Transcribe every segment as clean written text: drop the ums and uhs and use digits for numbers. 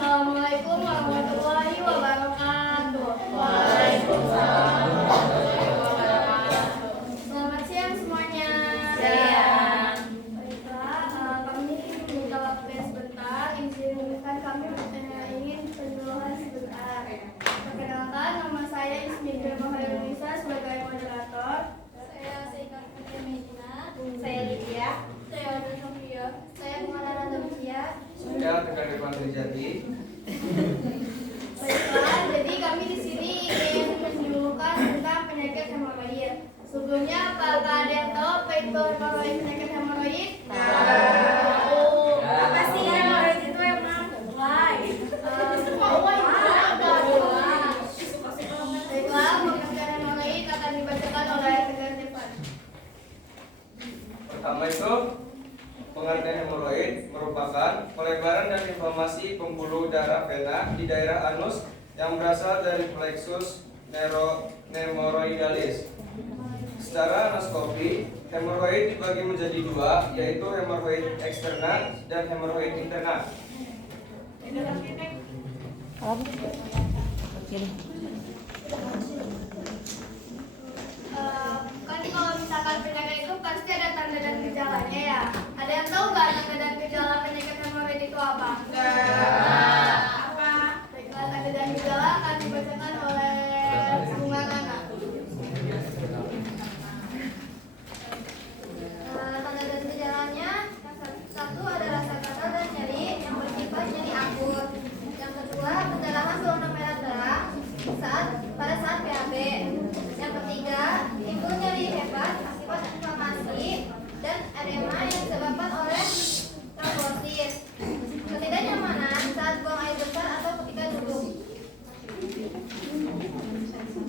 Assalamualaikum warahmatullahi wabarakatuh. Waalaikumsalam warahmatullahi wabarakatuh. Selamat siang semuanya. Siang. Baiklah, kami minta waktu sebentar. Izinkan kami ingin penyuluhan sebentar. Perkenalkan, nama saya Ismidra Maharunisa sebagai moderator. Saya Seika Fatia Medina. Saya Lydia. Saya Ada Sofia. Saya Muhammad Damsia. Saya Tegar Irfan Trijati. Baiklah, jadi kami di sini ingin menyuluhkan tentang penyakit hemoroid. Sebelumnya, apakah ada yang tahu apa itu hemoroid, penyakit hemoroid? Tahu. Apa sih hemoroid itu emang? Baiklah, pengertian hemoroid akan dibacakan oleh Tegar Irfan. Pertama itu, pengertian hemoroid merupakan pelebaran dan inflamasi pembuluh darah vena di daerah anus yang berasal dari plexus nemoroidalis. Secara anastomi, hemoroid dibagi menjadi dua, yaitu hemoroid eksterna dan hemoroid interna. Kan kalau misalkan penyakit itu pasti ada tanda dan gejalanya ya. Ada yang tahu nggak tanda dan gejala penyakit hemoroid itu apa? Apa? Baiklah, tanda dan gejala akan dibacakan oleh Bunga Nana. Tanda dan gejalanya, yang satu ada rasa gatal dan nyeri yang bersifat nyeri akut. Yang kedua, pendarahan berwarna merah terang pada saat PAB. Yang ketiga, timbul nyeri hebat akibat inflamasi dan edema yang disebabkan oleh trombosis. Ketidaknyamanan saat buang air besar atau ketika duduk.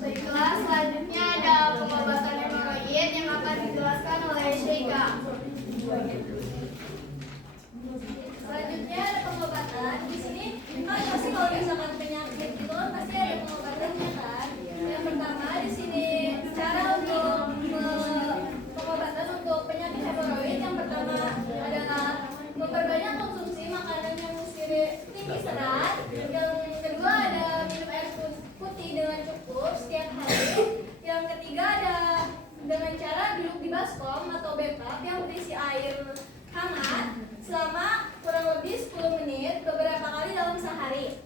Baiklah, selanjutnya ada pengobatan hemoroid yang akan dijelaskan oleh Sheika. Selanjutnya ada pengobatan. Di sini kan pasti kalau misalkan penyakit itu kan pasti ada pengobatannya kan. Yang pertama di sini cara untuk pengobatan untuk penyakit hemoroid yang pertama adalah memperbanyak konsumsi makanan yang tinggi serat. Yang kedua ada minum air putih dengan cukup setiap hari. Yang ketiga ada dengan cara duduk di baskom atau bathtub yang berisi air hangat selama kurang lebih 10 menit beberapa kali dalam sehari.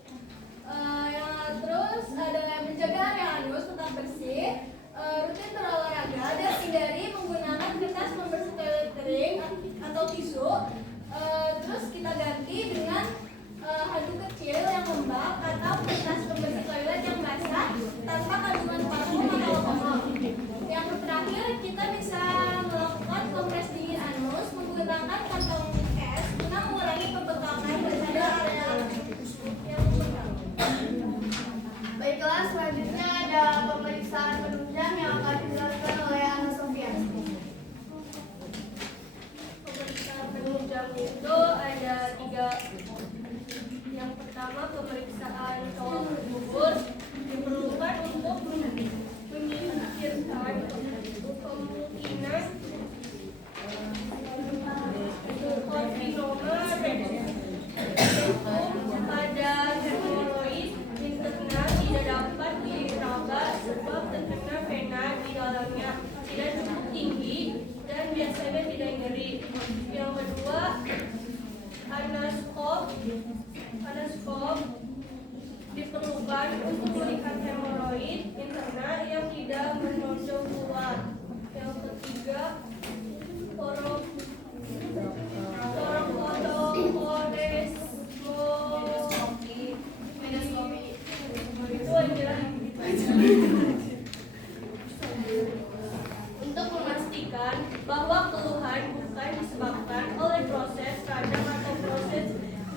Terus ada menjaga area anus tetap bersih, rutin berolahraga dan hindari menggunakan kertas pembersih toilet kering atau tisu. Terus kita ganti dengan handuk kecil yang lembab atau kertas pembersih toilet yang basah tanpa kandungan parfum atau alkohol. Yang terakhir, kita bisa melakukan kompres dingin anus menggunakan kantong es guna mengurangi pembekakan pada area yang membekak. Baiklah, selanjutnya ada pemeriksaan penunjang yang akan dijelaskan oleh Ana Sofia. Pemeriksaan penunjang itu ada 3. Yang pertama, pemeriksaan cowok bubur diperlukan untuk menyingkirkan kemungkinan karsinoma yaitu pada hemoroid interna tidak dapat diraba sebab terkena vena di dalamnya tidak cukup tinggi dan biasanya tidak nyeri. Yang kedua, anaskop diperlukan untuk melihat hemoroid interna yang tidak menonjol keluar. Yang ketiga, itu adalah untuk memastikan bahwa keluhan bukan disebabkan oleh proses radang atau proses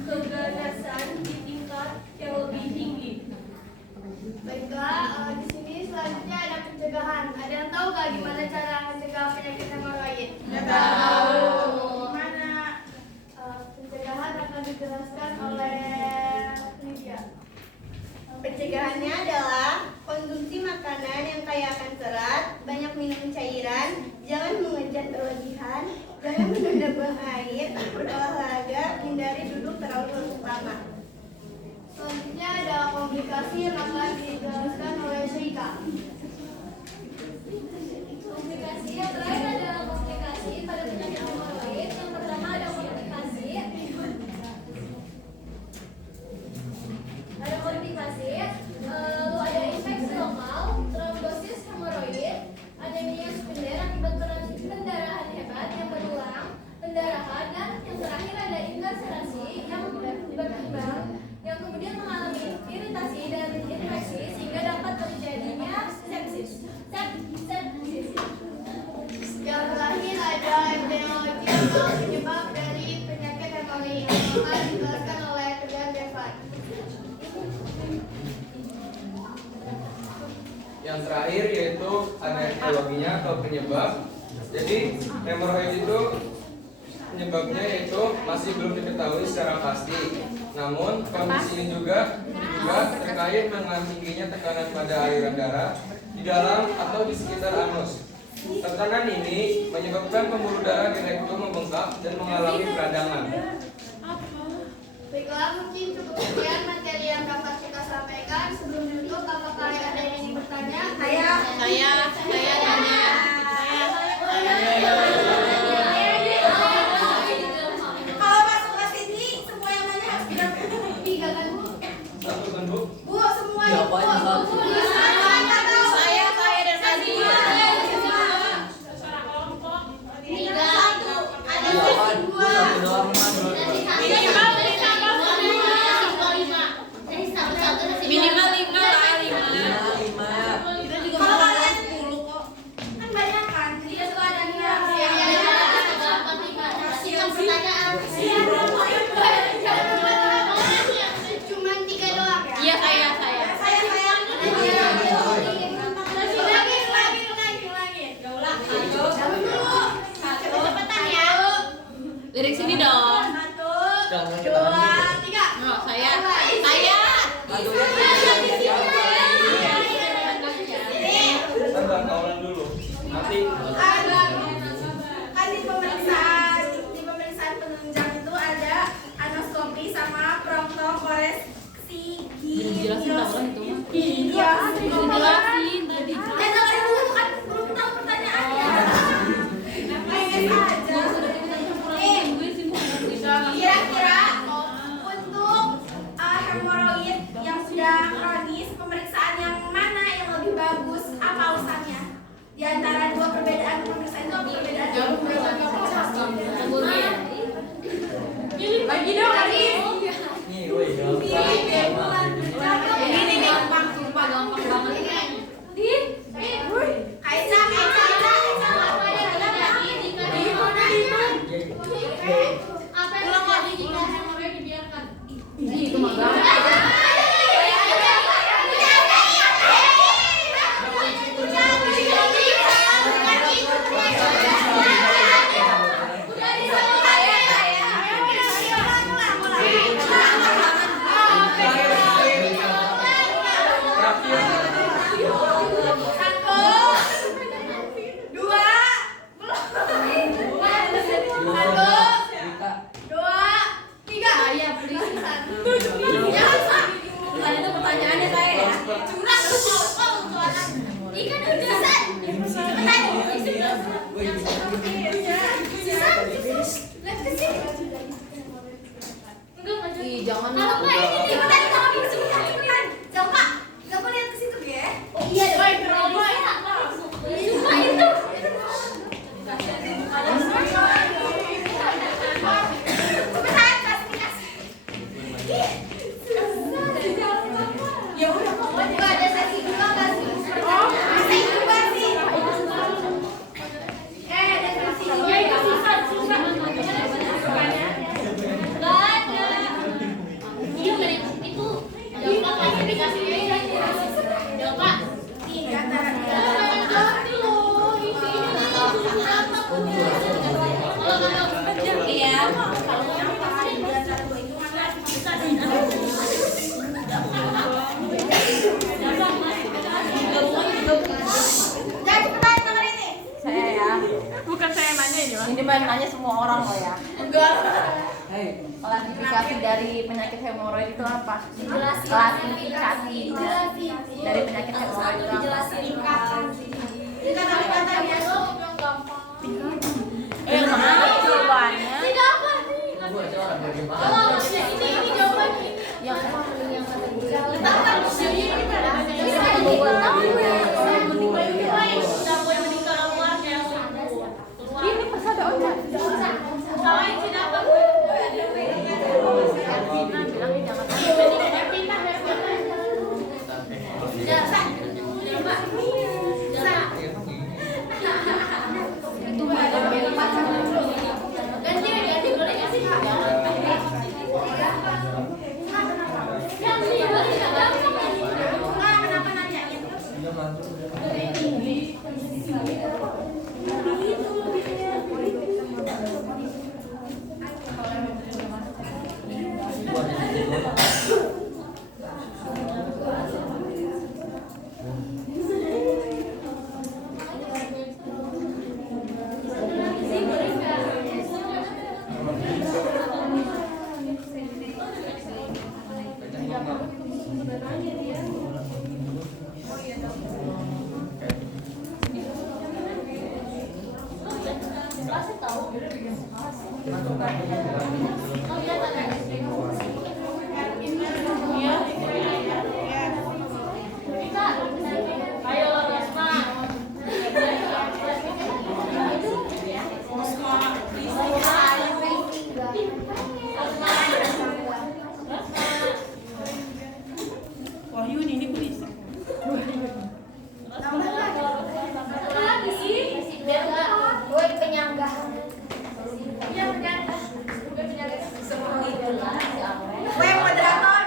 keganasan di tingkat yang lebih tinggi. Baiklah, di sini selanjutnya ada pencegahan. Ada yang tahu nggak gimana cara mencegah penyakit hemoroid? Nggak tahu. Gimana? Pencegahan akan dijelaskan oleh Lydia. Pencegahannya adalah konsumsi makanan yang kaya akan serat, banyak minum cairan, jangan mengejar berlebihan, jangan menunda buang air, berolahraga, hindari duduk terlalu lama. yang akan dijelaskan oleh Sheikha. Komplikasi yang terakhir adalah komplikasi pada penyakit hemoroid. Yang pertama ada komplikasi. Lalu ada infeksi lokal, trombosis hemoroid, anemia sekunder akibat pendarahan hebat yang berulang, pendarahan, dan yang terakhir ada inkarserasi yang berkembang yang kemudian mengalami iritasi dan infeksi sehingga dapat terjadinya sepsis. Yang terakhir ada epidemiologi atau penyebab dari penyakit hemoroid yang akan dijelaskan oleh Kedua Devan. Yang terakhir yaitu ada etiologinya atau penyebab. Jadi hemoroid itu penyebabnya yaitu masih belum diketahui secara pasti. Namun kondisi ini juga terkait dengan tingginya tekanan pada aliran darah di dalam atau di sekitar anus. Tekanan ini menyebabkan pembuluh darah di rektum membengkak dan mengalami peradangan. Baiklah, mungkin cukup sekian materi yang dapat kita sampaikan. Sebelum ditutup, apakah ada yang ingin bertanya? Saya tanya. Kalau masuk ke sini, semua yang nanya harus bilang 3 kan, Bu? Satu kan, Bu? Bu, semua Bu. Saya dan tadi. Secara kelompok. 3, 1. Ada sesi 2. Minimal 5 lah, 5. Kalau kalian 10 kok. Kan banyak kan? Jadi itu ada niat. Yang pertanyaan. Cuman 3 doang ya? Iya, saya. Saya. Ulangin. Ulang. Cepet-cepetan ya. Dari sini dong. 1, 2, 3. Oh, saya. Sabar, kawalan dulu. Nanti Kan di pemeriksaan penunjang itu ada anoskopi sama proktokoreksi Jelasin itu. Iya. Jelasin tadi. Dengerin dulu kan belum tahu pertanyaannya. Aja. Kira-kira untuk hemoroid yang sudah kronis, pemeriksaan yang mana yang lebih bagus? Apa alasannya? Di antara dua perbedaan pemeriksaan itu apa perbedaan? Lagi dong, lagi. Ini nih gampang banget. Kaisa. Apa yang terjadi jika hemoroid dibiarkan? Itu mah gampang. Pertanyaannya saya ya. Curang lu ikan Ih, jangan. Jangan lihat ke situ ya. Oh iya, Ya udah pokoknya ada sesi 2 kan sih? Bisa inkubasi. Ada sesi 2 ya. Jangan cepetan denger ini. Saya ya. Bukan saya nanya ini, Mas. Ini main nanya semua orang loh ya. Enggak. Kelas klasifikasi dari penyakit hemoroid itu apa? Klasifikasi dari penyakit hemoroid itu apa? Maaf jawabannya. Ini jawabannya. Yang ini pas ada obat. Ganti boleh nggak sih? Kenapa nanya?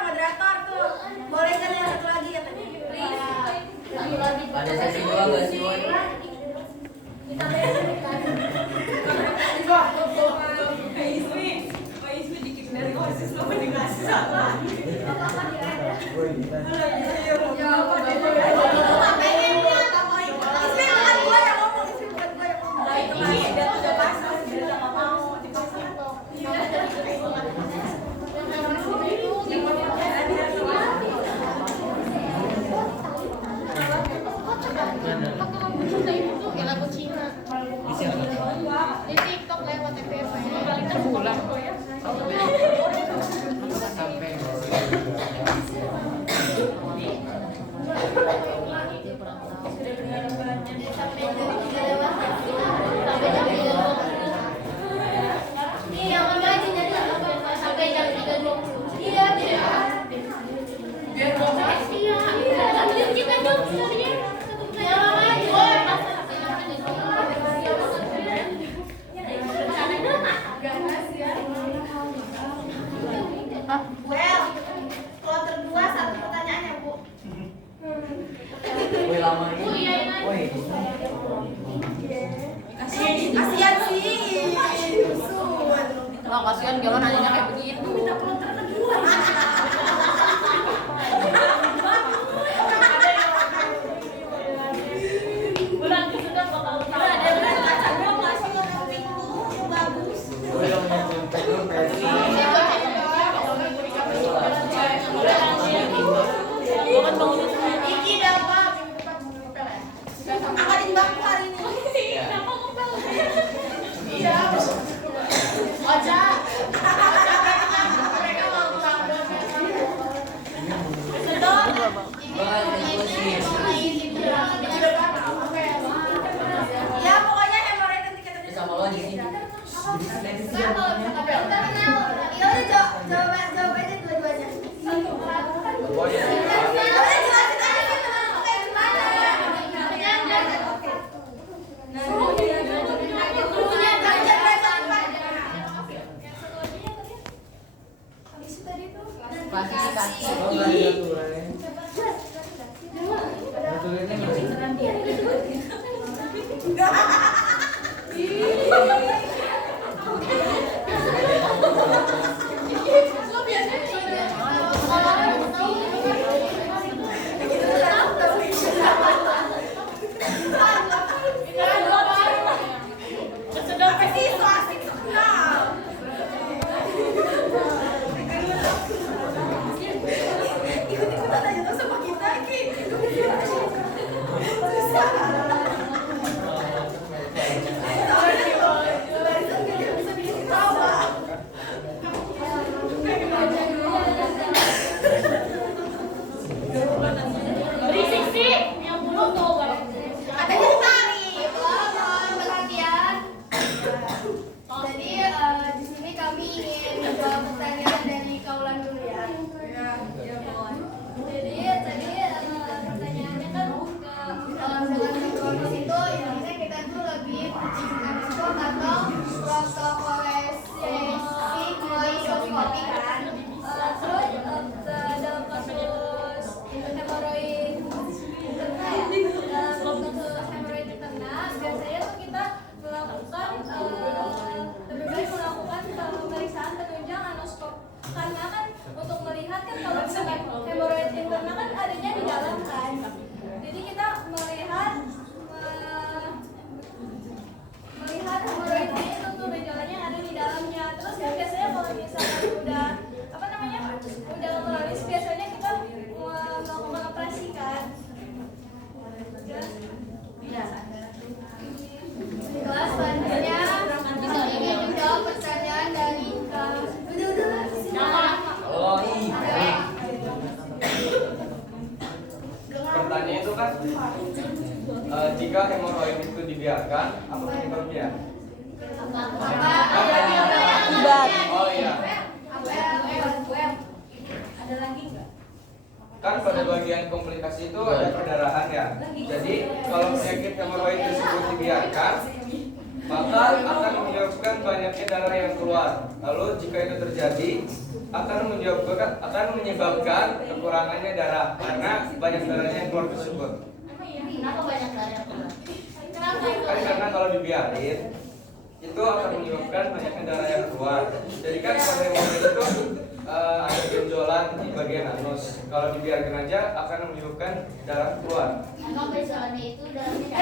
Moderator tuh. Boleh kan yang satu lagi katanya? Ada sesi dua nggak sih, Woy? Di TikTok lewat TPP. Sebulan. Iya, makanya jadi sampai jam 3.20. Iya, iya. Biar iya. Ambil kita dong sekalian. Ya, makanya. Well, kloter 2 satu pertanyaan ya, Bu. Woy, lama ini. Woy. Kasihan sih. Wah, kasihan Gelo nanyanya kayak begitu. Woy, lo punya dompet lu, versi. Iki dapat angkatin bangku hari ini. Iya. Oja. Mereka mau pulang. Sedot. Ya pokoknya hemoroid nanti ketemu Sama lo di sini. Ya udah jawab aja dua-duanya. Pokoknya Ya udah jelasin aja teman-teman kayak gimana. Punya derajat Klasifikasi. Lo nggak ada aturannya. Aturannya nggak ada. udah habis biasanya kita melakukan operasi kan. Kelas selanjutnya ingin menjawab pertanyaan dari Oh iya. Pertanyaan itu kan jika hemoroid itu dibiarkan, apa penyebabnya? Oh iya. ada lagi nggak? Kan pada bagian komplikasi itu ada perdarahan ya. Jadi kalau penyakit hemoroid tersebut dibiarkan, maka akan menyebabkan banyaknya darah yang keluar. Lalu jika itu terjadi, akan menyebabkan kekurangannya darah karena banyak darahnya yang keluar tersebut. Kenapa banyak darah yang keluar? Kan karena kalau dibiarin itu akan menyebabkan banyaknya darah yang keluar. Jadi kan pada hemoroid itu ada benjolan di bagian anus. Kalau dibiarkan aja akan menyebabkan darah keluar. Emang benjolannya itu darahnya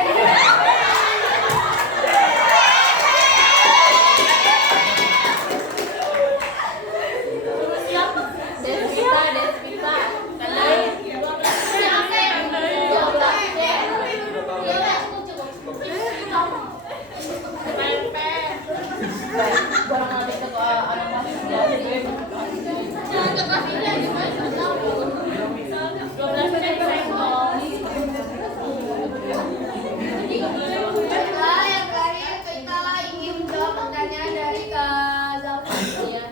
Baiklah, yang terakhir kita ingin menjawab pertanyaan dari Kak Zalfi ya.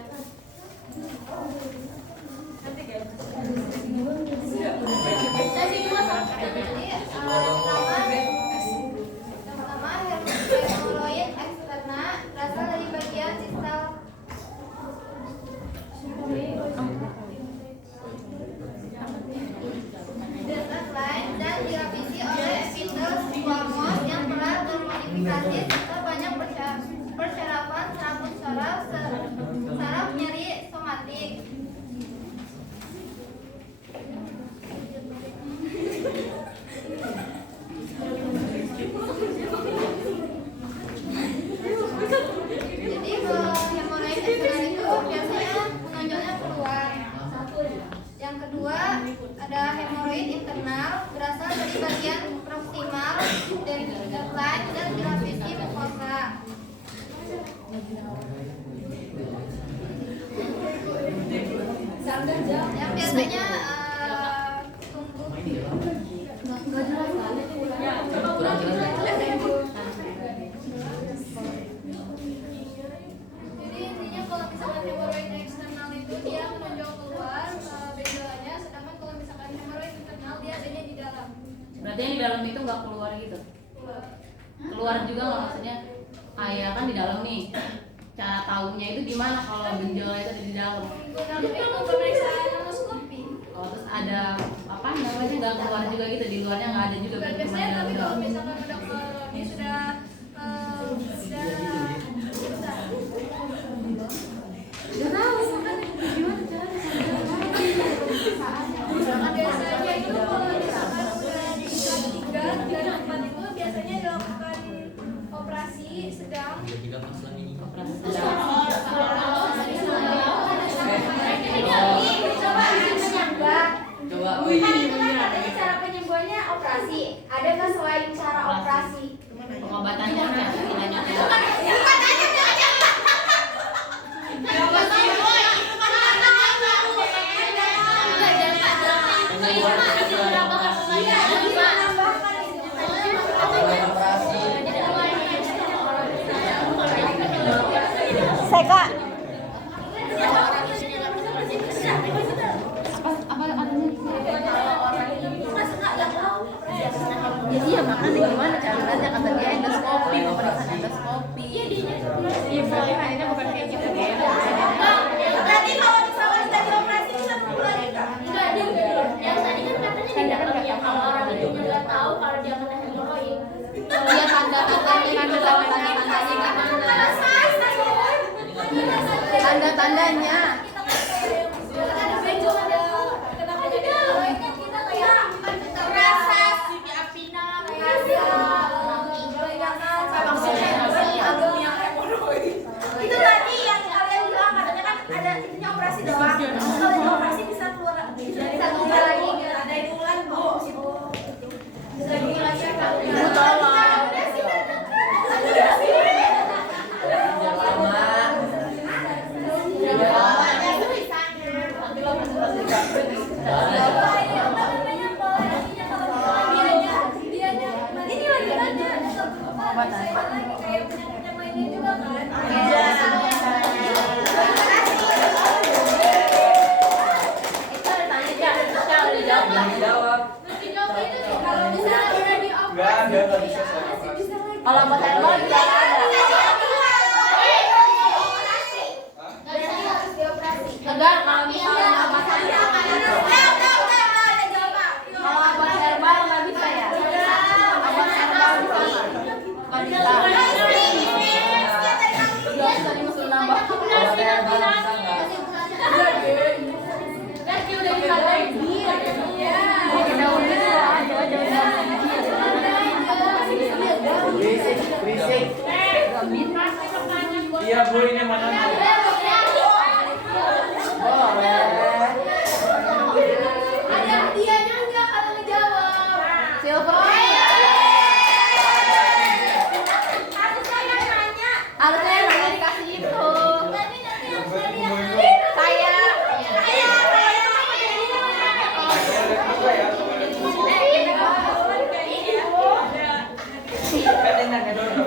Sesi dua pertama hemoroid eksterna berasal dari bagian distal lain dan direvisi oleh epitel squamous yang telah termodifikasi serta banyak persyaratan saraf nyeri somatik. Jadi hemoroid eksternal itu biasanya menonjolnya keluar. Yang kedua ada hemoroid internal berasal dari bagian proksimal dari line dan direvisi mukosa. Yang biasanya tumbuh. Jadi intinya kalau misalkan hemoroid eksternal itu dia menonjol keluar benjolannya, sedangkan kalau misalkan hemoroid internal dia adanya di dalam. Berarti yang di dalam itu nggak keluar gitu? Keluar juga nggak maksudnya? Ya kan di dalam nih. Cara tahunya itu gimana kalau benjolan itu ada di dalam? Menggunakan itu pemeriksaan endoscopy. Oh, terus ada apa namanya nggak keluar juga gitu, di luarnya nggak ada juga? Bukan cuma biasanya, dalam tapi doang. kalau misalkan udah ini sudah biasanya itu kalau misalkan udah di tingkat 3 dan 4 itu biasanya dilakukan operasi sedang. Coba katanya cara penyembuhannya operasi. Ada nggak selain cara operasi? Pengobatannya nggak istilahnya Seka. jadi ya makanya gimana caranya kata dia endoskopi, pemeriksaan endoskopi. Iya soalnya bukan kayak gitu deh. Berarti kalau misalkan kita dioperasi bisa sembuh lagi kan? Enggak, yang tadi kan katanya tidak kalau orang itu nggak tahu kalau dia kena hemoroid. Iya tanda-tandanya. Itu tadi yang kalian bilang katanya kan ada intinya operasi doang. Kalau operasi bisa apa namanya korelasinya kalau dianya ini lagi tanya ada apa saya lagi kayak penyakit yang lainnya juga kan? Jawab. Kalau misalnya udah di Nggak ada, nggak bisa saya. Kalau mau thermal juga ada. Enggak, kalau misalnya obat herbal, kalau obat herbal nggak bisa ya. Obat herbal bisa nggak bisa. Iya, tadi masih nambah. Kalau saya bisa nggak? Udah bisa lagi. Berisik, berisik. Iya Bu, ini mana Bu? Boleh. ada hadiahnya enggak kalau ngejawab? Silver. Harusnya yang nanya dikasih itu. Nanti yang Berarti saya Bu lihat. itu. Saya. Kan enak kan dulu.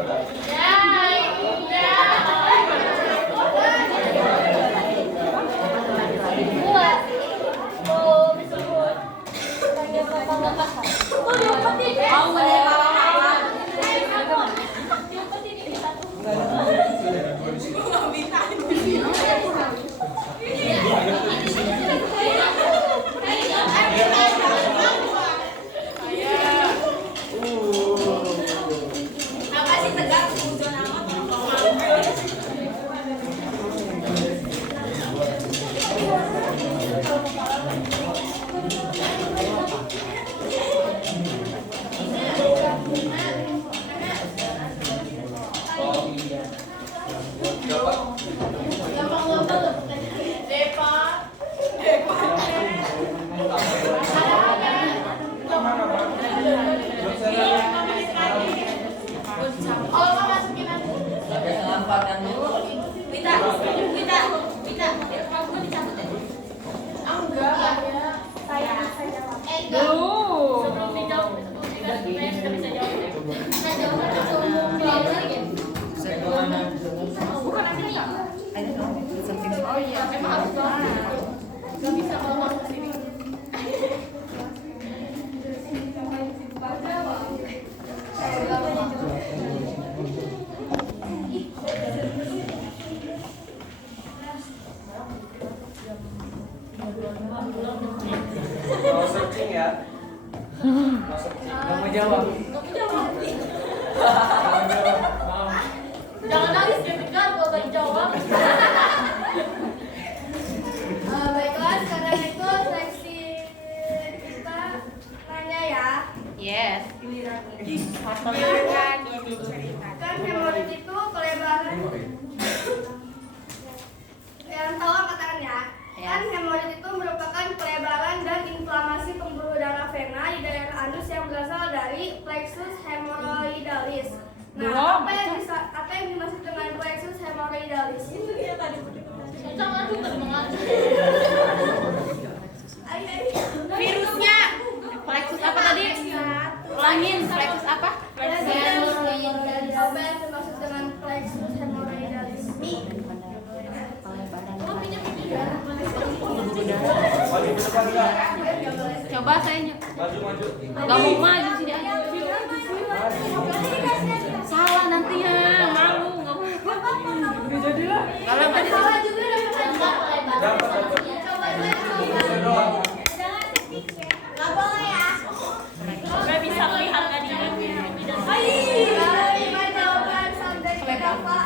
Pakai selampat kan dulu. Sebelum dijawab, sudah bisa jawab. Saya kemana? Oh iya, memang harus jawab. Gak bisa kalau mau kesini. Mau searching ya? Mau searching. Nggak mau jawab. Jangan nangis, Jessica, kalau gak dijawab. Baiklah, sekarang itu seleksi kita nanya ya. Yes. Kan hemoroid itu pelebaran. Yang tahu angkatan ya. Kan hemoroid itu merupakan pelebaran dan inflamasi pembuluh darah vena di daerah anus yang berasal dari plexus hemorrhoidalis. Nah, apa yang dimaksud dengan plexus hemorrhoidalis? Itu dia tadi. Jangan tuh termengacu. Virusnya. Plexus apa tadi? Ulangin, plexus apa? Hemorrhoidalis. Apa yang dimaksud dengan plexus hemorrhoidalis? Maju ke depan enggak? Coba saya Maju. nggak mau maju sini aja. Salah nanti ya, malu nggak mau. Kalau nggak di Salah juga dapat hadiah. Dapat. Coba Bisa doang. jangan tik ya. Nggak boleh ya. Gak bisa melihat tadi. Lima jawaban sampai berapa?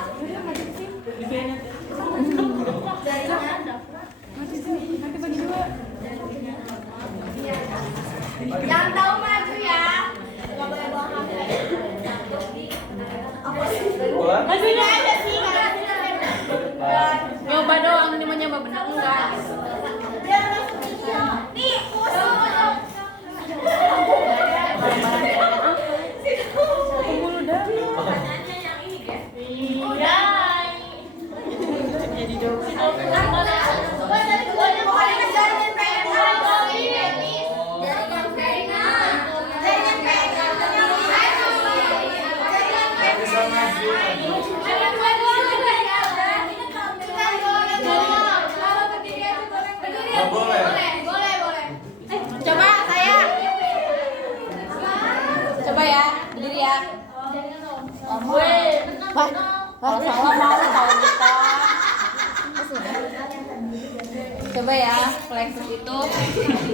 Yang tahu maju ya. Nggak boleh bawa HP. Apa sih? Pulang. Majunya ada sih. nyoba doang, ini mau nyoba benar enggak? Biar langsung bisa. Nih, musuh. Jadi jawab.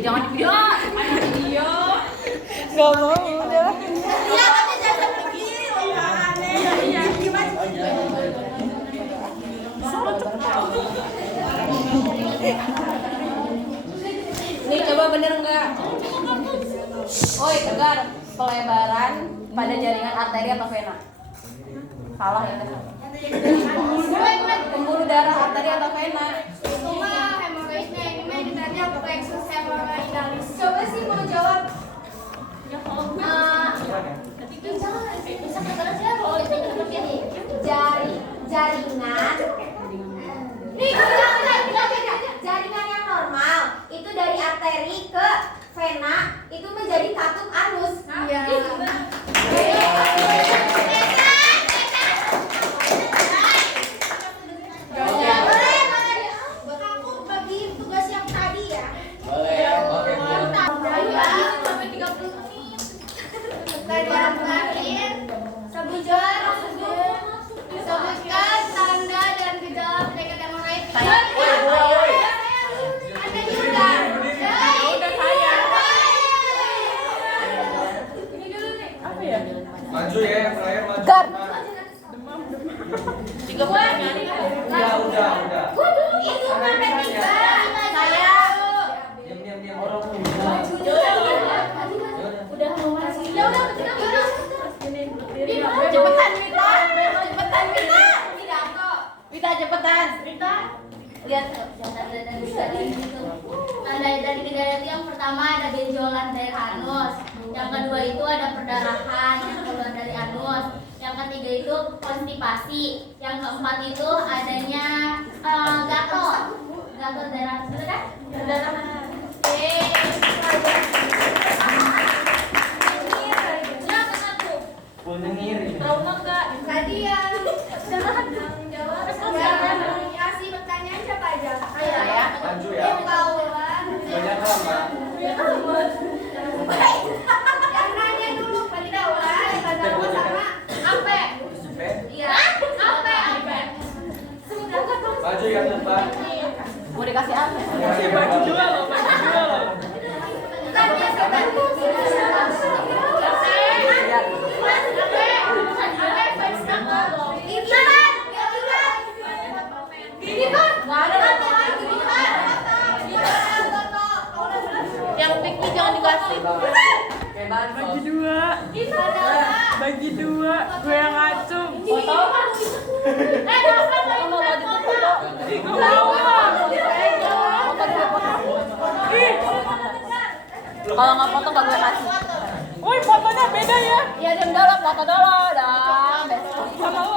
jangan dia. Iya. Gak mau udah. Iya, tapi jangan begini loh, aneh. Iya, gimana? Nih coba bener nggak? Oi Tegar, pelebaran pada jaringan arteri atau vena? Salah ya Tegar. Pembuluh darah arteri atau vena? Itu mah hemoroidnya, ini mah ditanya plexus hemoroidalis. Coba sih mau jawab. Jaringan. Nih, jaringan yang normal itu dari arteri ke vena itu menjadi katup anus. Iya. Aku bagi tugas yang tadi ya. Boleh. Oke, Bu. Sampai 30 menit. Pelajaran terakhir. Sebutkan tanda dan gejala penyakit hemoroid. Anda juga. Maju ya, yang terakhir maju. Gar. Udah. Itu sampai 3. Saya. Diam. Cepetan Wita. Wita cepetan. Lihat Tanda dari gejala itu yang pertama ada benjolan dari anus, yang kedua itu ada perdarahan yang keluar dari anus, yang ketiga itu konstipasi, yang keempat itu adanya gatal darah, betul kan? Punten ngiri. Tadi yang jawab ngasih pertanyaan siapa aja? saya. Maju ya. Yang kawan. Banyak lama. Yang nanya dulu pendawan sama apa? Iya. Apa? Maju ya depan. Mau dikasih apa? Baju jual. Yang picky jangan dikasih. Bagi dua, gue yang ngacung. Foto. Mau baju foto. Kalau nggak foto nggak gue kasih. Woi, fotonya beda ya. Iya dan dalam foto dulu dah. Sama lu.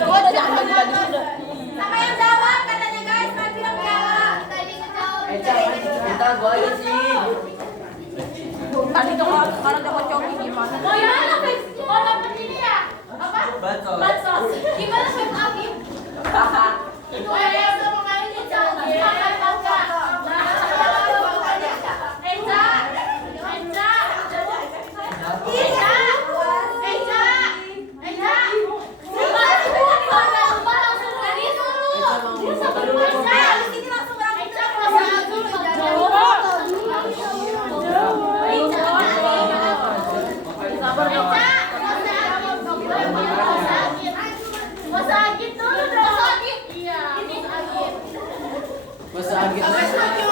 Gue udah jangan bagi-bagi sudah. Sama yang jawab katanya guys, maju yang jawab. Tadi ngejawab. Kita gua aja sih. Tadi tuh kalau dapat coki gimana? Oh ya, oh dapat ini ya? Apa? Bansos. Bansos. Gimana Chef Agim? Itu ya sama kali jawab. Makan baca. Masa agit.